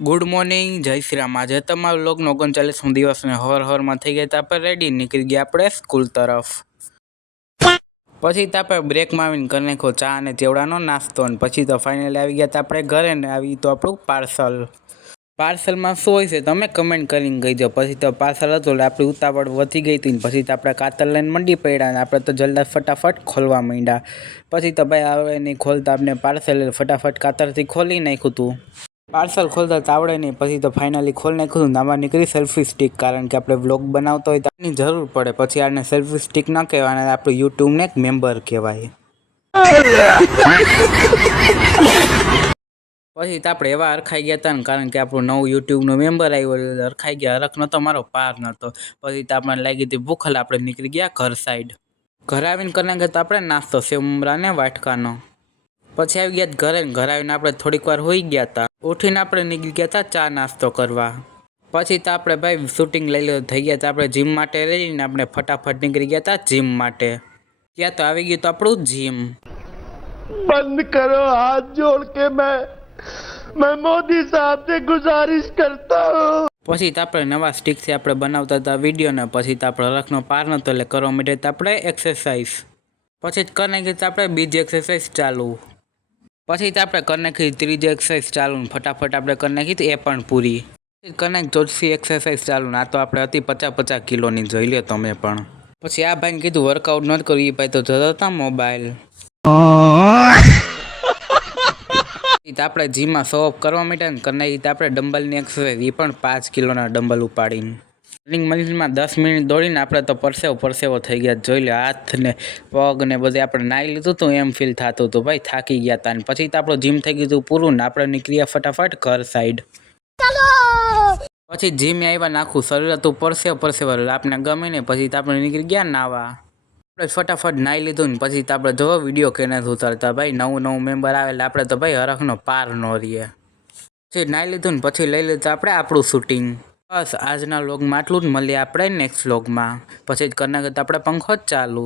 Good morning, જય શ્રી રામ। આજે તમારો લોકનો 39મો દિવસ ને હવારમાં થઈ ગયા. આપણે રેડી નીકળી ગયા આપણે સ્કૂલ તરફ। પછી તો આપણે બ્રેકમાં આવીને કરી નાખ્યો ચા અને ચેવડાનો નાસ્તો, અને પછી તો ફાઇનલી આવી ગયા આપણે ઘરે ને આવી તો આપણું પાર્સલમાં શું હોય છે તમે કમેન્ટ કરીને કહીજો। પછી તો પાર્સલ હતું એટલે આપણી ઉતાવળ વધી ગઈ હતી ને પછી તો આપણે કાતર લઈને મંડી પડ્યા ને આપણે તો જલ્દી ફટાફટ ખોલવા માંડ્યા। પછી તો ભાઈ આવે નહીં ખોલતા આપણે પાર્સલ ફટાફટ કાતરથી ખોલી નાખ્યું હતું। પાર્સલ ખોલતા તો આવડે નહીં, પછી તો ફાઇનલી ખોલી નાખ્યું। આમાં નીકળી સેલ્ફી સ્ટિક, કારણ કે આપણે વ્લોગ બનાવતો હોય તો આની જરૂર પડે। પછી આને સેલ્ફી સ્ટિક ન કહેવાય, આપણે યુટ્યુબને એક મેમ્બર કહેવાય। પછી તો આપણે એવા હરખાઈ ગયા હતા ને, કારણ કે આપણું નવું યુટ્યુબનું મેમ્બર આવ્યું, હરખાઈ ગયા। હરખ નહોતો, મારો પાર નહોતો। પછી તો આપણને લાગી હતી ભૂખ, આપણે નીકળી ગયા ઘર સાઈડ। ઘરે આવીને કરી નાખ્યો તો આપણે નાસ્તો સેવ મમરા ને વાટકાનો। પછી આવી ગયા ઘરે ને ઘરે આવીને આપણે થોડીક વાર હોઈ ગયા હતા। ઉઠીને આપણે નીકળી ગયા હતા ચા નાસ્તો કરવા। પછી તો આપણે ભાઈ શૂટિંગ લઈ લીધું, થઈ ગયા હતા આપણે જીમ માટે રહીને આપણે ફટાફટ નીકળી ગયા હતા જીમ માટે। ત્યાં તો આવી ગયું તો આપણું જીમ। બંધ કરો હાથ જોડ કે मैं मोदी साहब से गुजारिश करता हूँ। પછી તો આપણે નવા સ્ટિકથી આપણે બનાવતા હતા વિડીયો ને। પછી તો આપણે હરખનો પાર નહોતો એટલે કરવા માટે તો આપણે એક્સરસાઇઝ। પછી જ કરી નાખી તો આપણે બીજી એક્સરસાઇઝ ચાલુ। પછી તો આપણે કરી નાખી ત્રીજી એક્સરસાઇઝ ચાલુ ને ફટાફટ આપણે કરી નાખી તો એ પણ પૂરી। કરી નાખી ચોથી એક્સરસાઇઝ ચાલુ ને આ તો આપણે હતી 50 કિલોની, જોઈ લ્યો તમે પણ। પછી આ ભાઈને કીધું વર્કઆઉટ નથી કર્યું, એ ભાઈ તો જતા હતા મોબાઈલ। તો આપણે જીમમાં શો ઓફ કરવા માંડ્યા ને કરી નાખી તો આપણે ડમ્બલની એક્સરસાઇઝ, એ પણ 5 કિલોના ડમ્બલ ઉપાડીને। રનિંગ મશીનમાં 10 મિનિટ દોડીને આપણે તો પરસેવો થઈ ગયા, જોઈ લો હાથ ને પગ ને બધે આપણે નાહી લીધું હતું એમ ફીલ થતું હતું ભાઈ, થાકી ગયા હતા। ને પછી તો આપણું જીમ થઈ ગયું હતું પૂરું ને આપણે નીકળ્યા ફટાફટ ઘર સાઈડ। પછી જીમ આવ્યા ને આખું શરીર હતું પરસેવો આપને ગમે ને। પછી તો આપણે નીકળી ગયા નાવા। આપણે ફટાફટ નાહી લીધું ને પછી તો આપણે જોવો વિડીયો કે નથી ઉતારતા ભાઈ, નવું મેમ્બર આવે એટલે આપણે તો ભાઈ હરખનો પાર ન રહીએ। પછી નાહી લીધું ને પછી લઈ લીધું આપણે આપણું શૂટિંગ। બસ આજના વ્લોગમાં આટલું જ, મળીએ આપણે નેક્સ્ટ વ્લોગમાં। પછી જ કરી નાખીએ તો આપણે પંખો જ ચાલુ।